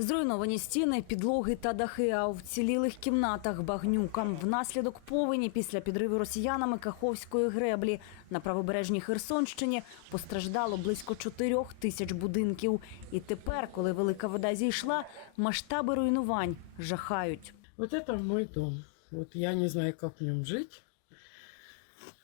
Зруйновані стіни, підлоги та дахи, а у вцілілих кімнатах багнюка. Внаслідок повені після підриву росіянами Каховської греблі на правобережній Херсонщині постраждало близько чотирьох тисяч будинків. І тепер, коли велика вода зійшла, масштаби руйнувань жахають. Вот это мой дом. Вот я не знаю, как в нем жить,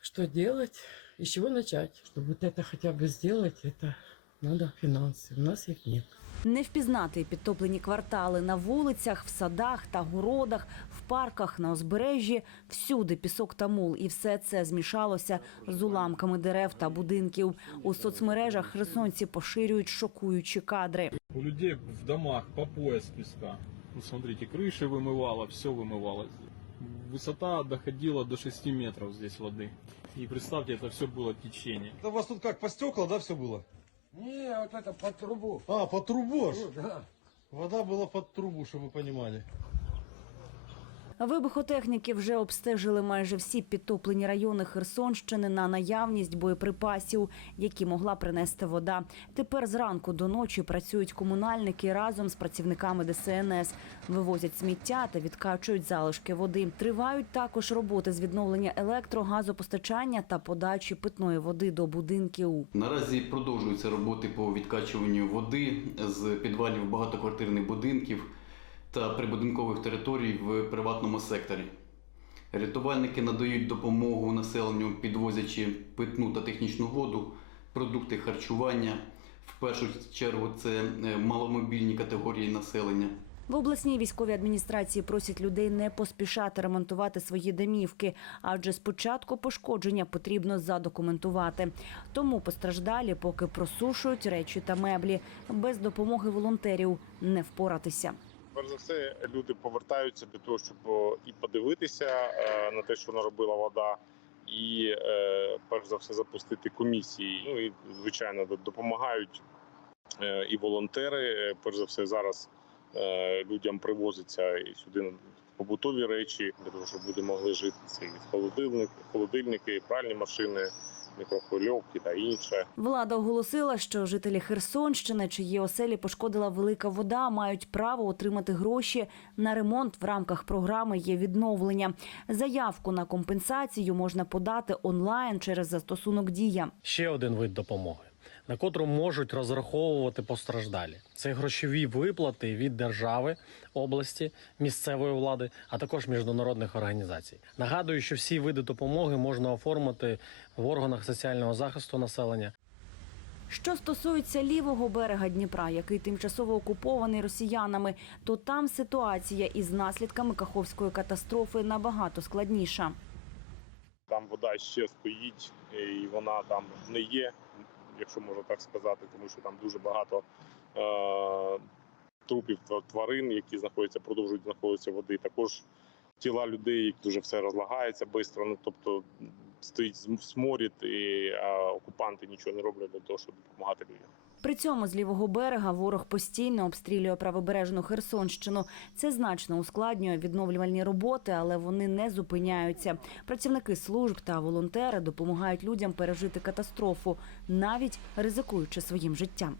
что делать, и с чего начать. Чтобы вот это хотя бы сделать, это надо финансы. У нас их нет. Не впізнати підтоплені квартали на вулицях, в садах та городах, в парках, на узбережжі – всюди пісок та мул. І все це змішалося з уламками дерев та будинків. У соцмережах херсонці поширюють шокуючі кадри. У людей в домах по пояс песка. Ну, смотрите, крыши вымывало, все вымывалось. Высота доходила до 6 метров здесь воды. И представьте, это все было течение. Это у вас тут как, по стекла, да, все было? Не, вот это под трубу. А, под трубу аж. Ну, да. Вода была под трубу, чтобы вы понимали. Вибухотехніки вже обстежили майже всі підтоплені райони Херсонщини на наявність боєприпасів, які могла принести вода. Тепер зранку до ночі працюють комунальники разом з працівниками ДСНС, вивозять сміття та відкачують залишки води. Тривають також роботи з відновлення електро, газопостачання та подачі питної води до будинків. Наразі продовжуються роботи по відкачуванню води з підвалів багатоквартирних будинків та прибудинкових територій в приватному секторі. Рятувальники надають допомогу населенню, підвозячи питну та технічну воду, продукти харчування. В першу чергу це е, маломобільні категорії населення. В обласній військовій адміністрації просять людей не поспішати ремонтувати свої домівки, адже спочатку пошкодження потрібно задокументувати. Тому постраждалі поки просушують речі та меблі. Без допомоги волонтерів не впоратися. Перш за все, люди повертаються для того, щоб і подивитися е, на те, що наробила вода, і е, перш за все запустити комісії. Ну і звичайно допомагають е, і волонтери. Е, Перш за все, зараз е, людям привозяться і сюди побутові речі для того, щоб люди могли жити. Це і холодильник, холодильники, пральні машини, мікрохвильовки та інше. Влада оголосила, що жителі Херсонщини, чиї оселі пошкодила велика вода, мають право отримати гроші на ремонт в рамках програми є відновлення. Заявку на компенсацію можна подати онлайн через застосунок Дія. ще один вид допомоги, на котру можуть розраховувати постраждалі. Це грошові виплати від держави, області, місцевої влади, а також міжнародних організацій. Нагадую, що всі види допомоги можна оформити в органах соціального захисту населення Що стосується лівого берега Дніпра, який тимчасово окупований росіянами, то там ситуація із наслідками Каховської катастрофи набагато складніша. Там вода ще стоїть, і вона там не є, якщо можна так сказати, тому що там дуже багато е- трупів тварин, які знаходяться, продовжують знаходитися води. Також тіла людей, які дуже все розлагається швидко. Ну тобто стоїть сморід, і а окупанти нічого не роблять для того, щоб допомагати людям. При цьому з лівого берега ворог постійно обстрілює правобережну Херсонщину. Це значно ускладнює відновлювальні роботи, але вони не зупиняються. Працівники служб та волонтери допомагають людям пережити катастрофу, навіть ризикуючи своїм життям.